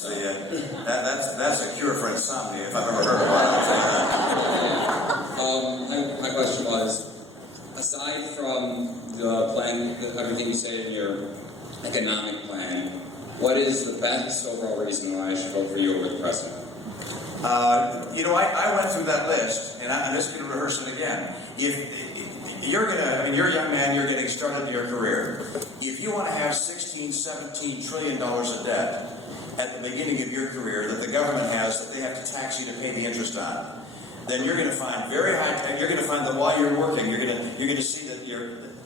That's a cure for insomnia if I've ever heard of one. My question was, aside from the plan, everything you say in your economic plan, what is the best overall reason why I should vote for you over the president? I went through that list, and I'm just going to rehearse it again. If you're a young man, you're getting started in your career. If you want to have $16-17 trillion of debt at the beginning of your career that the government has that they have to tax you to pay the interest on, then you're going to find very high. You're going to find that while you're working, you're going to see that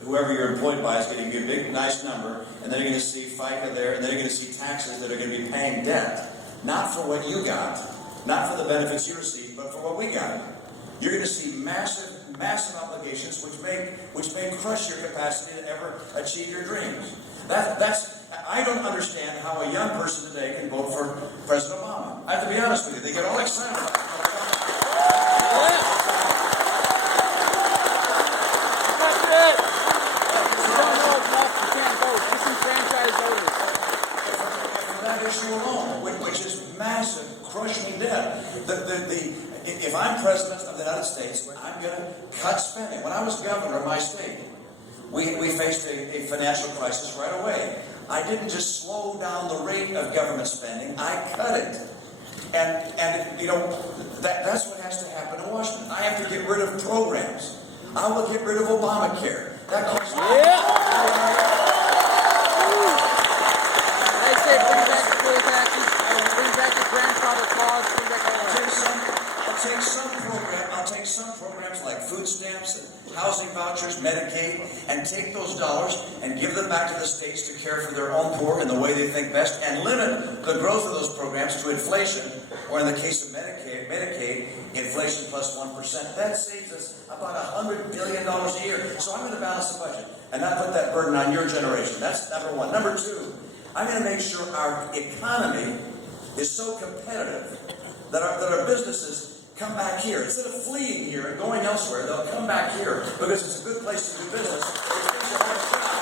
whoever you're employed by is getting you a big, nice number, and then you're going to see FICA there, and then you're going to see taxes that are going to be paying debt, not for what you got, not for the benefits you received, but for what we got. You're going to see massive obligations which may crush your capacity to ever achieve your dreams. I don't understand how a young person today can vote for President Obama. I have to be honest with you. They get all excited about it. Which is massive, crushing debt. If I'm president of the United States, I'm going to cut spending. When I was governor of my state, we faced a financial crisis right away. I didn't just slow down the rate of government spending, I cut it. And that's what has to happen in Washington. I have to get rid of programs. I will get rid of Obamacare. That costs I'll take some programs like food stamps and housing vouchers, Medicaid, and take those dollars and give them back to the states to care for their own poor in the way they think best, and limit the growth of those programs to inflation, or in the case of Medicaid, inflation plus 1%. That saves us about $100 billion a year. So I'm going to balance the budget and not put that burden on your generation. That's number one. Number two, I'm going to make sure our economy is so competitive that our businesses come back here. Instead of fleeing here and going elsewhere, they'll come back here because it's a good place to do business. It means you'll have a job.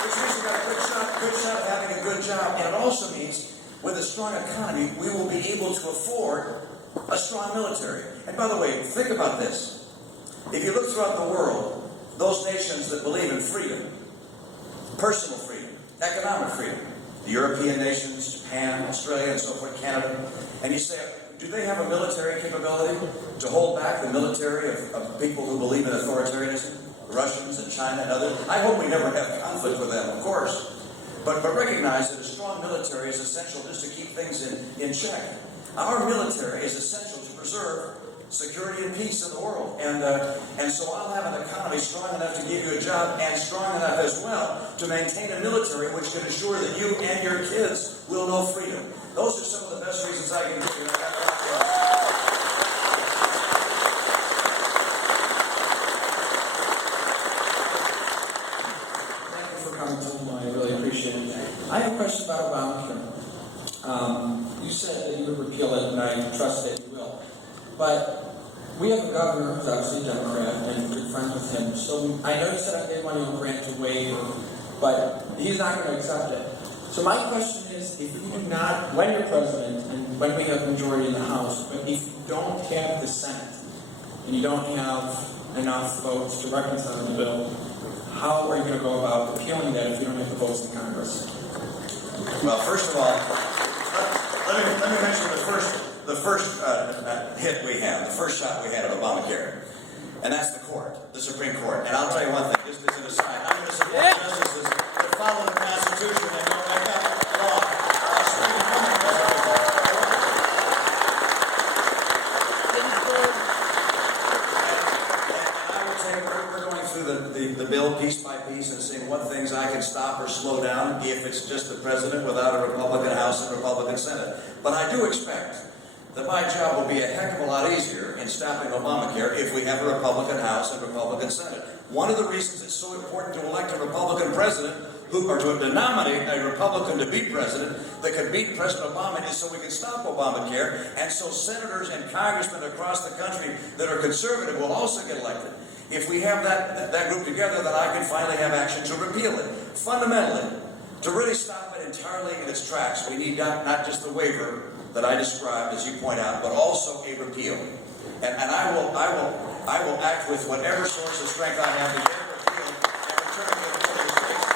Which means you've got a good shot at having a good job. And it also means, with a strong economy, we will be able to afford a strong military. And by the way, think about this. If you look throughout the world, those nations that believe in freedom, personal freedom, economic freedom, the European nations, Japan, Australia, and so forth, Canada, and you say, do they have a military capability to hold back the military of people who believe in authoritarianism? Russians and China and others. I hope we never have conflict with them, of course. But recognize that a strong military is essential just to keep things in check. Our military is essential to preserve security and peace in the world. And so I'll have an economy strong enough to give you a job, and strong enough as well to maintain a military which can assure that you and your kids will know freedom. Those are some of the best reasons I can give you. Thank you for coming to me. I really appreciate it. I have a question about Obamacare. You said that you would repeal it, and I trust that you will. But we have a governor who's obviously a Democrat and good friends with him. So I know you said they want to grant a waiver, but he's not going to accept it. So my question is, if you do not, when you're president and when we have a majority in the House, but if you don't have the Senate and you don't have enough votes to reconcile the bill, how are you going to go about appealing that if you don't have the votes in Congress? Well, first of all, let me mention the first hit we have, the first shot we had at Obamacare, and that's the court, the Supreme Court. And I'll tell you one thing, just as an aside, I'm going to support justices that follow the Constitution and don't make up law. And I will tell you, we're going through the bill piece by piece and seeing what things I can stop or slow down if it's just the president without a Republican House and Republican Senate. But I do expect that my job will be a heck of a lot easier in stopping Obamacare if we have a Republican House and Republican Senate. One of the reasons it's so important to elect a Republican president, or to nominate a Republican to be president that could beat President Obama, is so we can stop Obamacare, and so senators and congressmen across the country that are conservative will also get elected. if we have that group together, then I can finally have action to repeal it. Fundamentally, to really stop it entirely in its tracks, we need not just the waiver that I described, as you point out, but also a repeal. And I will act with whatever source of strength I have to get a repeal and return to the United States.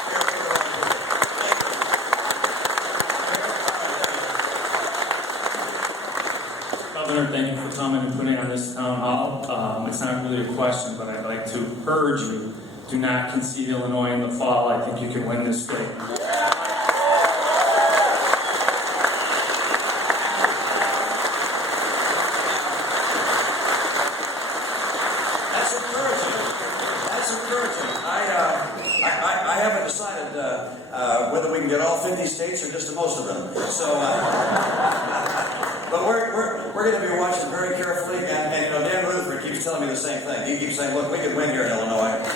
Governor, thank you for coming and putting on this town hall. It's not really a question, but I'd like to urge you, do not concede Illinois in the fall. I think you can win this state. That's encouraging. That's encouraging. I haven't decided whether we can get all 50 states or just most of them. So, but we're going to be watching very carefully. And you know, Dan Rutherford keeps telling me the same thing. He keeps saying, "Look, we could win here in Illinois." And we've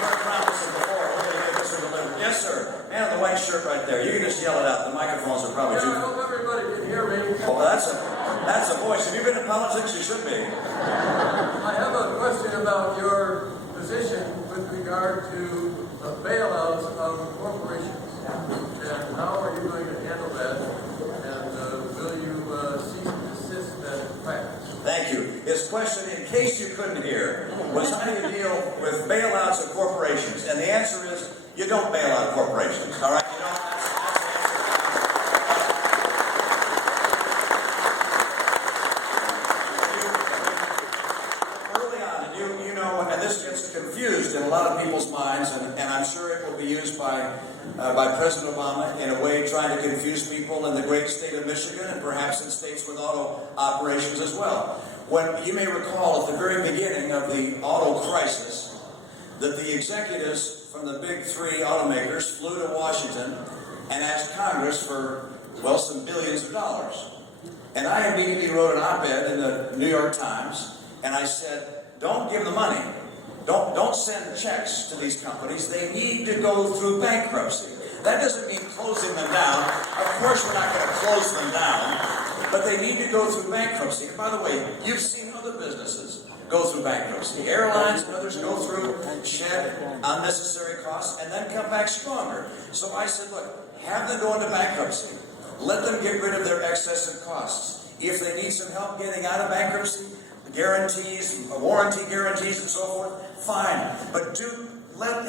heard promises before. We're going to get this one delivered. Yes, sir. Man in the white shirt right there. You can just yell it out. The microphones are probably too. I hope everybody can hear me. Well, that's a voice. Have you been in politics? You should be. I have a question about your position with regard to bailouts of corporations. And how are you going to handle that? And will you cease and desist that practice? Thank you. His question, in case you couldn't hear, was how do you deal with bailouts of corporations? And the answer is, you don't bail out corporations. All right? You don't. Confused in a lot of people's minds, and I'm sure it will be used by President Obama in a way trying to confuse people in the great state of Michigan and perhaps in states with auto operations as well. When you may recall at the very beginning of the auto crisis that the executives from the big three automakers flew to Washington and asked Congress for, well, some billions of dollars. And I immediately wrote an op-ed in the New York Times, and I said, don't give the money. Don't send checks to these companies. They need to go through bankruptcy. That doesn't mean closing them down. Of course, we're not going to close them down, but they need to go through bankruptcy. And by the way, you've seen other businesses go through bankruptcy. Airlines and others go through, shed unnecessary costs, and then come back stronger. So I said, look, have them go into bankruptcy. Let them get rid of their excessive costs. If they need some help getting out of bankruptcy, guarantees, warranty guarantees, and so forth, fine. But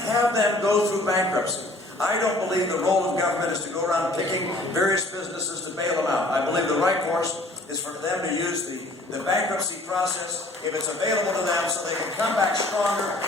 have them go through bankruptcy. I don't believe the role of government is to go around picking various businesses to bail them out. I believe the right course is for them to use the bankruptcy process if it's available to them so they can come back stronger